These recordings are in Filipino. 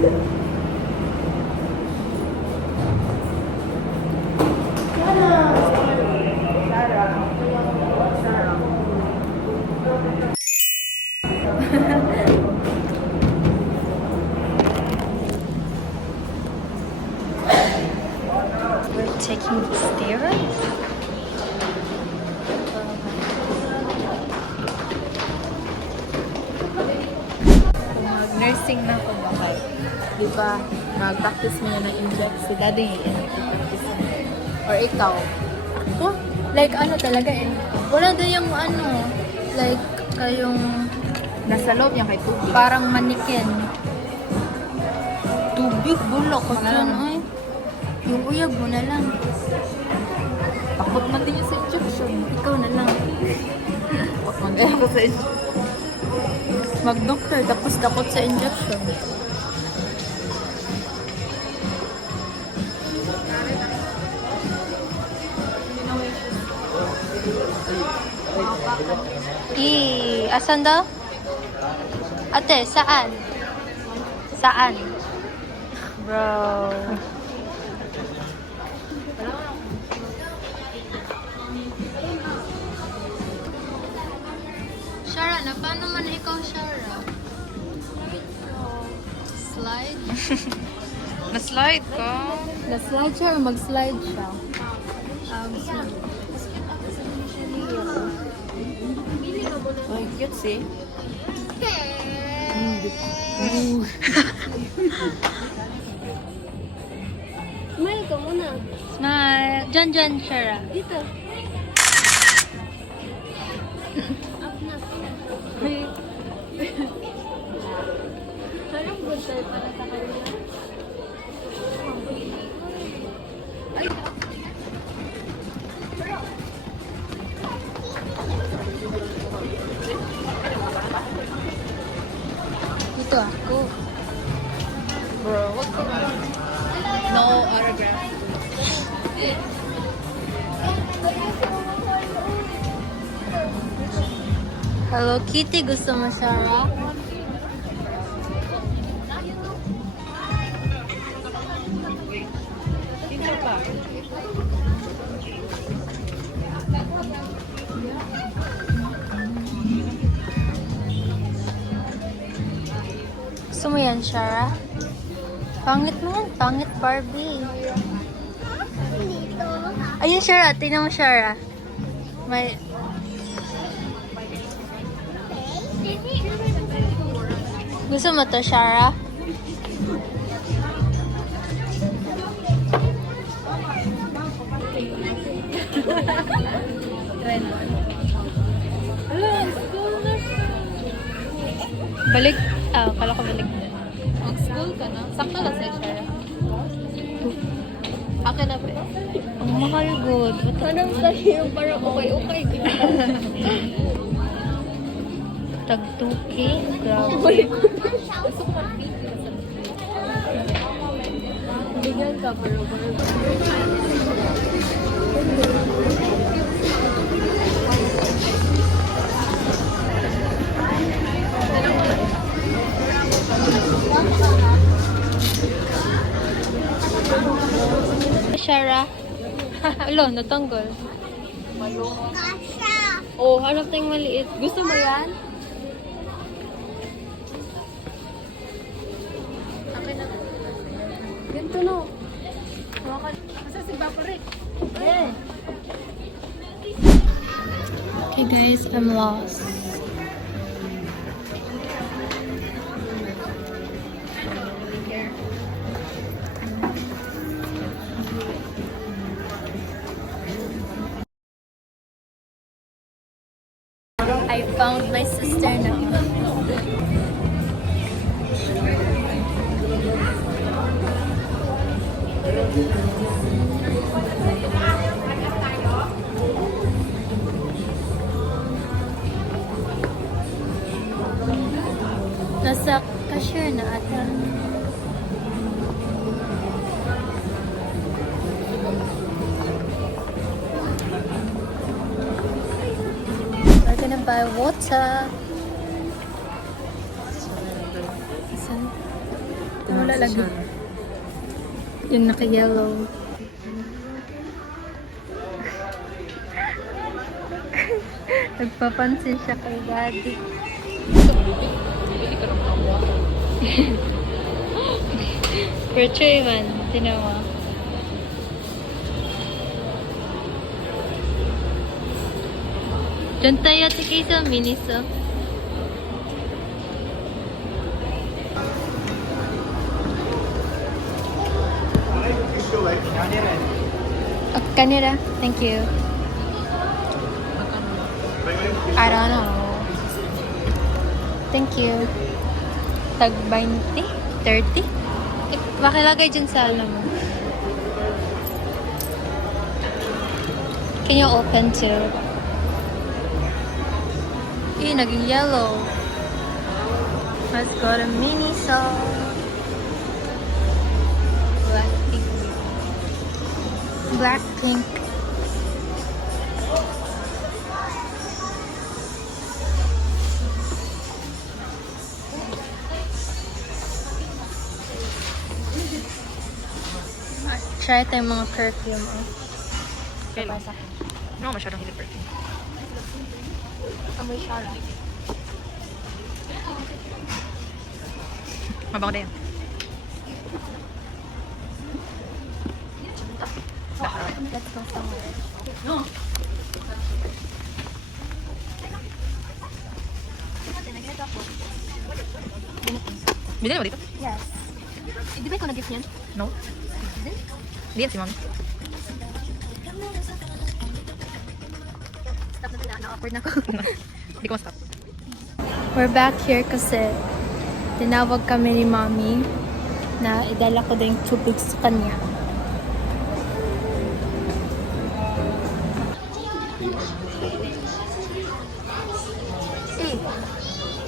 We're taking the stairs. Nursing na ako bakal. Di ba, mag-practice mo na inject si daddy practice mo. Or ikaw. Ako? Like ano talaga eh. Wala din yung ano, like yung Nasa loob yan kay tubig. parang manikin. Tubig, bulok. Kasi ano eh. Yung uyag mo na lang. Takot man din yung sa injection. Ikaw na lang. Takot man din ako sa injection. Mag-doctor, tapos takot sa injection. Asan daw? Ate, saan? Saan? Bro. Shara, na paano man ikaw, Shara? Slide? Na-slide ka? Na-slide siya or mag-slide siya? Ay, cute see. Smile ka muna. Smile. Diyan, Shara. Dito. Up na. Parang good tayo para sa kanya. Ay, Dito ako. Bro, wag ka na. No autograph. Hello Kitty, gusto mo, Shara? Dito pa. Gusto mo yan, Shara? Pangit mo yan. Pangit Barbie. Ayun, Shara. Tingnan mo, Shara. May... Gusto mo to, Shara? Balik. Ah, kala ko balik. Mag-school ka na? Sakto lang sa'yo, Shara. Akin na ba? Ang mahal good. parang sa'yo yung parang okay. Tag 2K? Grabe. Gusto ko mag-video sa Bigyan ka, pero Shara. Alo, natanggal. Oh, hanap tayong maliit. gusto mo yan? akin na. Ganito no. Hawakan. Kasi si Papa Rick. Yeah. Okay guys, I'm lost. I found my sister now. Nasa cashier na ata. We're gonna buy water. Wala lagi. Yung naka-yellow. Nagpapansin siya kay daddy. Virtue man, tinawa. Diyan tayo at sa Miniso. Kanira, thank you. I don't know. Thank you. Tag 20? 30? Makilagay dyan sa alam mo. Can you open too? Naging yellow. Let's go to Miniso. Blackpink. Blackpink. Try tayo mga perfume. Kailan? No, masyadong hindi perfume. Amoy siya. Mabango din. Let's go somewhere. Bili mo dito? Yes. Di ba ikaw nag-gift niyan? No. Hindi yan si Mami. Stop na sila. Na-awkward na ako. Hindi ko ma-stop. We're back here kasi tinawag kami ni Mommy na idala ko din tubig sa kanya.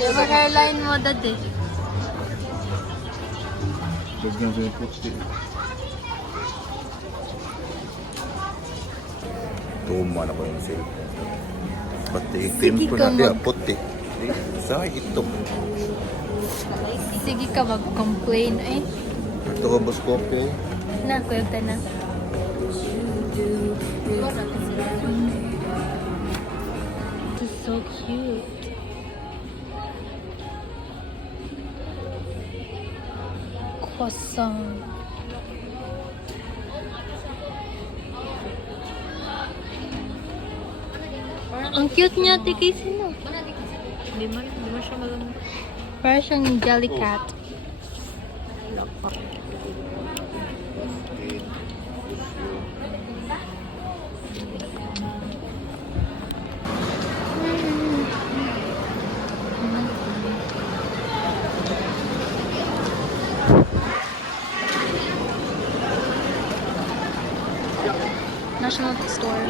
Diba hairline mo dati? Bigyan ko yung puti. Tuman ako yung cellphone. Pati itim Sige ko ka na diya, mag- puti. Sa ito. Sige ka mag-complain eh. Ito ka boss kopi. Na, kwenta na. This is so cute. Croissant. Ang cute niya, Casey, no? Hindi mo siya malamang. Parang siyang jelly cat. National Store.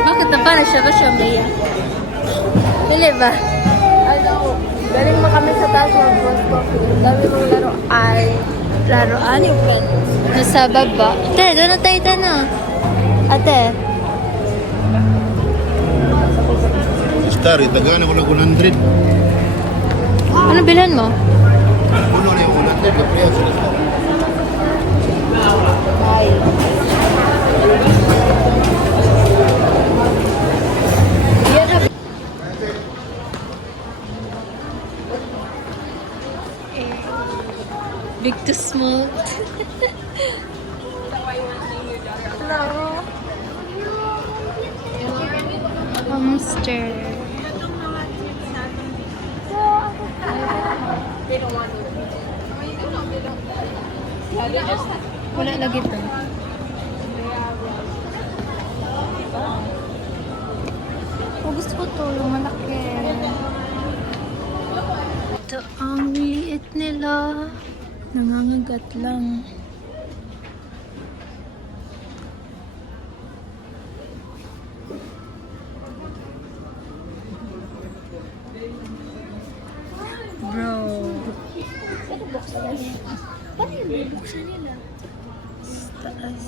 Bakit na pa na siya ba siya Maya? Dili ba? Ano, galing mo kami sa taas ng bus coffee. Dami mong laro ay laruan yung pen. Nasa baba. Ate, doon na tayo na. Ate. Star, itagaan ako ng 100. Ano bilhan mo? Uno na yung 100 na priya sa Star. Ay. Big to small. Hamster. Wala lagi pa. Oh, gusto ko to, yung malaki. Ito ang liit nila. Nangangagat lang. Bro. taas.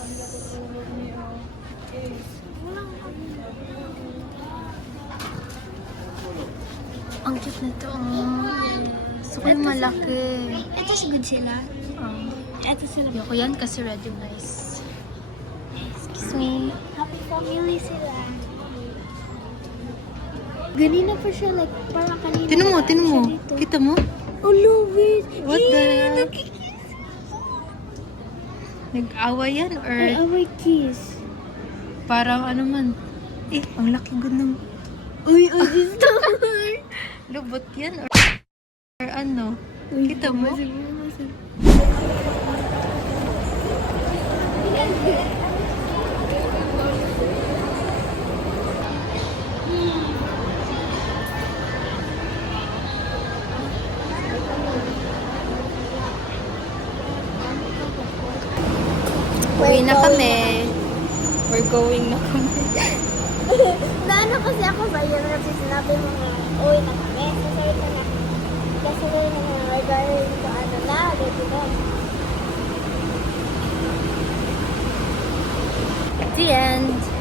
Ang cute nito. Oh. So, kung malaki. Ito good sila. Oh. Ito sila. Ayoko yan kasi ready nice. Excuse me. Happy family sila. Ganina pa siya, like, parang kanina. Tinan mo, tinan mo. Siya dito. Kita mo? Oh, love it. What the heck? Nag-away yan or Ay, our kiss. parang ano man? Eh, ang laki good ng... Uy, this Lubot yan or ano? Kita mo? Uwi na kami. We're going na kami. Naano kasi ako sa iyo kasi sinabi mo nga, uwi na kami. So, sorry ka na. Kasi uwi na nga, regarding to ano na, ready na. The end.